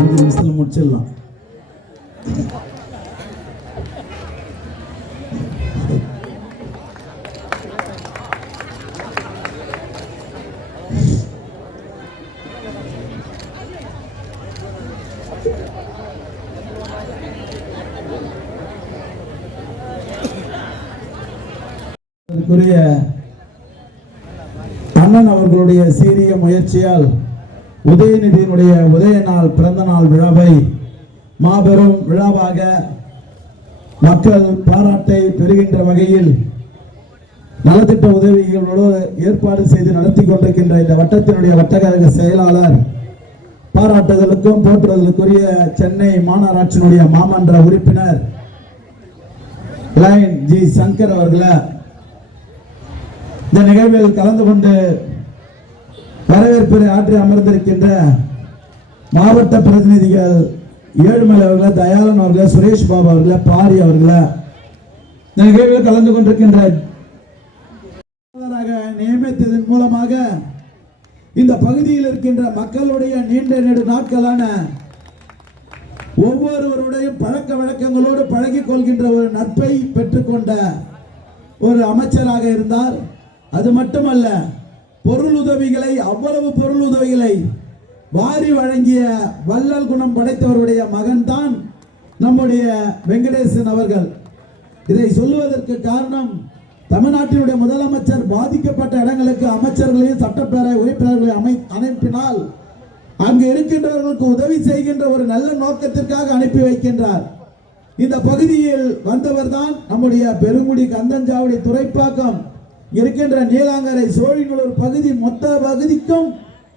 5 நிமிஷத்துல முடிச்சிடலாம். அதுக்குரிய அண்ணன் அவர்களுடைய சீரிய முயற்சியால் உதயநிதியினுடைய உதய நாள் பிறந்த நாள் விழாவை மாபெரும் விழாவாக மக்கள் பாராட்டை பெறுகின்ற வகையில் நலத்திட்ட உதவிகளோடு ஏற்பாடு செய்து நடத்தி கொண்டிருக்கின்ற இந்த வட்டத்தினுடைய வட்டக்கழக செயலாளர் பாராட்டுதலுக்கும் போற்றுதலுக்குரிய சென்னை மாநகராட்சியினுடைய மாமன்ற உறுப்பினர் லைன் ஜி சங்கர் அவர்களை இந்த நிகழ்வில் கலந்து கொண்டு வரவேற்பை ஆற்றி அமர்ந்திருக்கின்ற மாவட்ட பிரதிநிதிகள் ஏழுமலை அவர்களை, தயாளன் அவர்களை, சுரேஷ் பாபு அவர்களை, பாரி அவர்களை, இந்த நிகழ்வில் கலந்து கொண்டிருக்கின்ற நியமித்ததன் மூலமாக இந்த பகுதியில் இருக்கின்ற மக்களுடைய நீண்ட நெடு நாட்களான ஒவ்வொருவருடைய பழக்க வழக்கங்களோடு பழகிக் கொள்கின்ற ஒரு நட்பை பெற்றுக்கொண்ட ஒரு அமைச்சராக இருந்தார். அது மட்டுமல்ல, பொருள் உதவிகளை, அவ்வளவு பொருள் உதவிகளை வாரி வழங்கிய வள்ளல் குணம் படைத்தவருடைய மகன் தான் நம்முடைய வெங்கடேசன் அவர்கள். இதை சொல்லுவதற்கு காரணம், தமிழ்நாட்டினுடைய முதலமைச்சர் பாதிக்கப்பட்ட இடங்களுக்கு அமைச்சர்களையும் சட்டப்பேரவை உறுப்பினர்களை அனுப்பினால் அங்கு இருக்கின்றவர்களுக்கு உதவி செய்கின்ற ஒரு நல்ல நோக்கத்திற்காக அனுப்பி வைக்கின்றார். இந்த பகுதியில் வந்தவர் தான் நம்முடைய பெருங்குடி, கந்தஞ்சாவடி, துறைப்பாக்கம் இருக்கின்ற நீலாங்கரை, சோழிங்கலூர் பகுதி மொத்த பகுதிக்கும்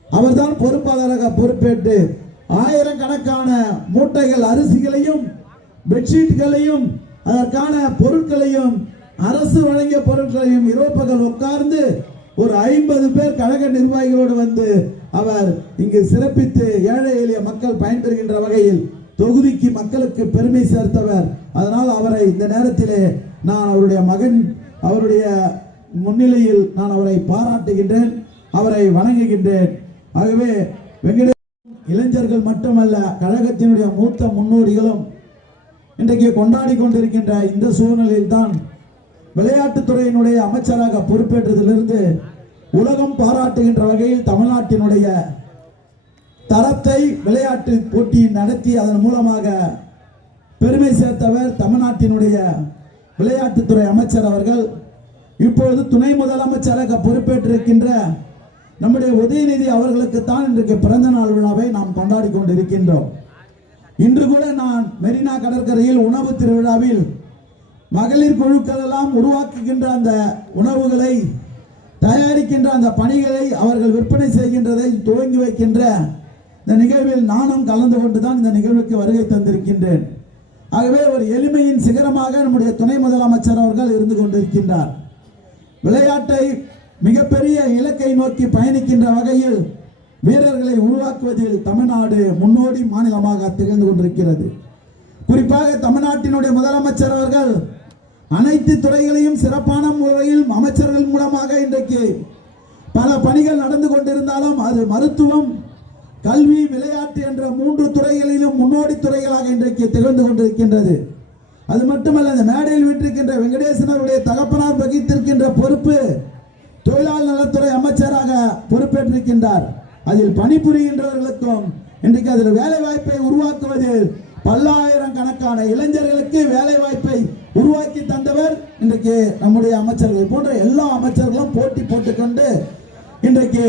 அவர்தான் பொறுப்பாளராக பொறுப்பேற்று ஆயிரக்கணக்கான மூட்டைகள் அரிசிகளையும் பெட்ஷீட்களையும் அதற்கான பொருட்களையும் அரசு வழங்கிய பொருட்களையும் இரவு பகல் உட்கார்ந்து ஒரு 50 பேர் கழக நிர்வாகிகளோடு வந்து அவர் இங்கு சிறப்பித்து ஏழை எளிய மக்கள் பயன்பெறுகின்ற வகையில் தொகுதிக்கு மக்களுக்கு பெருமை சேர்த்தவர். அதனால் அவரை இந்த நேரத்திலே நான் அவருடைய மகன், அவருடைய முன்னிலையில் நான் அவரை பாராட்டுகின்றேன், அவரை வணங்குகின்றேன். ஆகவே வெங்கடேசன் இளைஞர்கள் மட்டுமல்ல, கழகத்தினுடைய மூத்த முன்னோடிகளும் இன்றைக்கு கொண்டாடி கொண்டிருக்கின்ற இந்த சூழ்நிலையில் தான் விளையாட்டுத்துறையினுடைய அமைச்சராக பொறுப்பேற்றதிலிருந்து உலகம் பாராட்டுகின்ற வகையில் தமிழ்நாட்டினுடைய தரத்தை விளையாட்டு போட்டி நடத்தி அதன் மூலமாக பெருமை சேர்த்தவர் தமிழ்நாட்டினுடைய விளையாட்டுத்துறை அமைச்சர் அவர்கள். இப்பொழுது துணை முதலமைச்சராக பொறுப்பேற்றிருக்கின்ற நம்முடைய உதயநிதி அவர்களுக்கு தான் இன்றைக்கு பிறந்த நாள் விழாவை நாம் கொண்டாடி கொண்டிருக்கின்றோம். இன்று கூட நான் மெரினா கடற்கரையில் உணவு திருவிழாவில் மகளிர் குழுக்கள் எல்லாம் உருவாக்குகின்ற அந்த உணவுகளை தயாரிக்கின்ற அந்த பணிகளை அவர்கள் விற்பனை செய்கின்றதை துவங்கி வைக்கின்ற இந்த நிகழ்வில் நானும் கலந்து கொண்டுதான் இந்த நிகழ்வுக்கு வருகை தந்திருக்கின்றேன். ஆகவே ஒரு எளிமையின் சிகரமாக நம்முடைய துணை முதலமைச்சர் அவர்கள் இருந்து கொண்டிருக்கின்றார். விளையாட்டை மிகப்பெரிய இலக்கை நோக்கி பயணிக்கின்ற வகையில் வீரர்களை உருவாக்குவதில் தமிழ்நாடு முன்னோடி மாநிலமாக திகழ்ந்து கொண்டிருக்கிறது. குறிப்பாக தமிழ்நாட்டினுடைய முதலமைச்சர் அவர்கள் அனைத்து துறைகளையும் சிறப்பான முறையில் அமைச்சர்கள் மூலமாக இன்றைக்கு பல பணிகள் நடந்து கொண்டிருந்தாலும் அது மருத்துவம், கல்வி, விளையாட்டு என்ற 3 துறைகளிலும் முன்னோடி துறைகளாக இன்றைக்கு திகழ்ந்து கொண்டிருக்கின்றது. அது மட்டுமல்ல, இந்த மேடையில் வீட்டிருக்கின்ற வெங்கடேசன் அவருடைய தகப்பனார் வகித்திருக்கின்ற பொறுப்பு தொழிலாளர் நலத்துறை அமைச்சராக பொறுப்பேற்றிருக்கின்றார். அதில் பணிபுரிகின்றவர்களுக்கும் இன்றைக்கு அதில் வேலை வாய்ப்பை உருவாக்குவதில் பல்லாயிரக்கணக்கான இளைஞர்களுக்கு வேலை வாய்ப்பை உருவாக்கி தந்தவர் இன்றைக்கு நம்முடைய அமைச்சர்கள் போன்ற எல்லா அமைச்சர்களும் போட்டி போட்டுக்கொண்டு இன்றைக்கு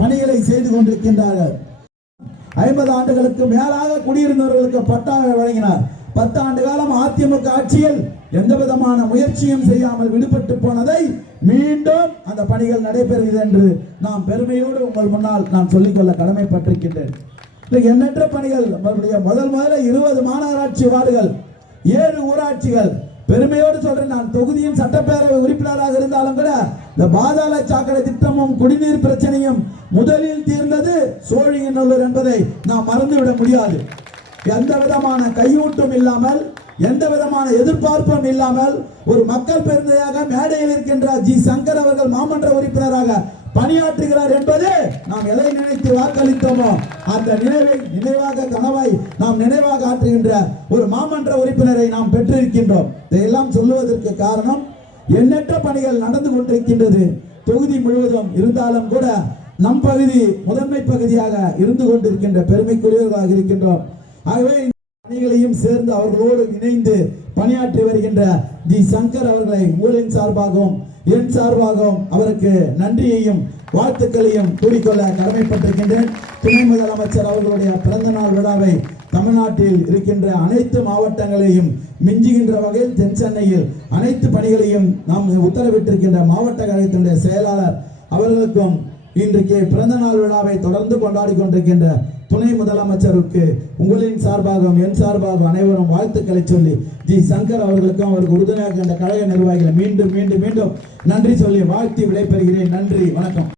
பணிகளை செய்து கொண்டிருக்கின்றார்கள். 50 ஆண்டுகளுக்கு மேலாக குடியிருந்தவர்களுக்கு பட்டாவை வழங்கினார். 10 ஆண்டு காலம் அதிமுக ஆட்சியில் எந்த விதமான முயற்சியும் செய்யாமல் விடுபட்டு போனதை மீண்டும் அந்த பணிகள் நடைபெறுகிறது என்று நாம் பெருமையோடு உங்கள் முன்னால் நான் சொல்லிக்கொள்ள கடமைப்பட்டிருக்கின்றேன். எண்ணற்ற பணிகள் முதல்ல 20 மாநகராட்சி வார்டுகள், 7 ஊராட்சிகள், பெருமையோடு சொல்றேன். நான் தொகுதியின் சட்டப்பேரவை உறுப்பினராக இருந்தாலும் கூட இந்த பாதாள சாக்கடை திட்டமும் குடிநீர் பிரச்சனையும் முதலில் தீர்ந்தது சோழிங்கநல்லூர் என்பதை நாம் மறந்துவிட முடியாது. எந்த விதமான கையூட்டும் இல்லாமல், எந்த விதமான எதிர்பார்ப்பும் இல்லாமல் ஒரு மக்கள் பெருந்தையாக மேடையில் இருக்கின்ற ஜி சங்கர் அவர்கள் மாமன்ற உறுப்பினராக பணியாற்றுகிறார் என்பது நாம் எதை நினைத்து வாக்களித்தோமோ அந்த நினைவாக கனவாய் நாம் நினைவாக ஆற்றுகின்ற ஒரு மாமன்ற உறுப்பினரை நாம் பெற்றிருக்கின்றோம். இதையெல்லாம் சொல்லுவதற்கு காரணம் எண்ணற்ற பணிகள் நடந்து கொண்டிருக்கின்றது தொகுதி முழுவதும். இருந்தாலும் கூட நம் பகுதி முதன்மை பகுதியாக இருந்து கொண்டிருக்கின்ற பெருமைக்குரியவர்களாக இருக்கின்றோம். ஆகவே பணிகளையும் சேர்ந்து அவர்களோடு இணைந்து பணியாற்றி வருகின்ற ஜி சங்கர் அவர்களை உங்களின் சார்பாகவும் என் சார்பாகவும் அவருக்கு நன்றியையும் வாழ்த்துக்களையும் கூறிக்கொள்ள கடமைப்பட்டிருக்கின்றேன். துணை முதலமைச்சர் அவர்களுடைய பிறந்த நாள் விழாவை தமிழ்நாட்டில் இருக்கின்ற அனைத்து மாவட்டங்களையும் மிஞ்சுகின்ற வகையில் தென் சென்னையில் அனைத்து பணிகளையும் நாம் உத்தரவிட்டிருக்கின்ற மாவட்ட கழகத்தினுடைய செயலாளர் அவர்களுக்கும் இன்றைக்கு பிறந்த நாள் விழாவை தொடர்ந்து கொண்டாடி கொண்டிருக்கின்ற துணை முதலமைச்சருக்கு உங்களின் சார்பாகவும் என் சார்பாகவும் அனைவரும் வாழ்த்துக்களை சொல்லி ஜி சங்கர் அவர்களுக்கும் அவருக்கு உறுதுணையாக இந்த கழக நிர்வாகிகளை மீண்டும் மீண்டும் மீண்டும் நன்றி சொல்லி வாழ்த்தி விடைபெறுகிறேன். நன்றி, வணக்கம்.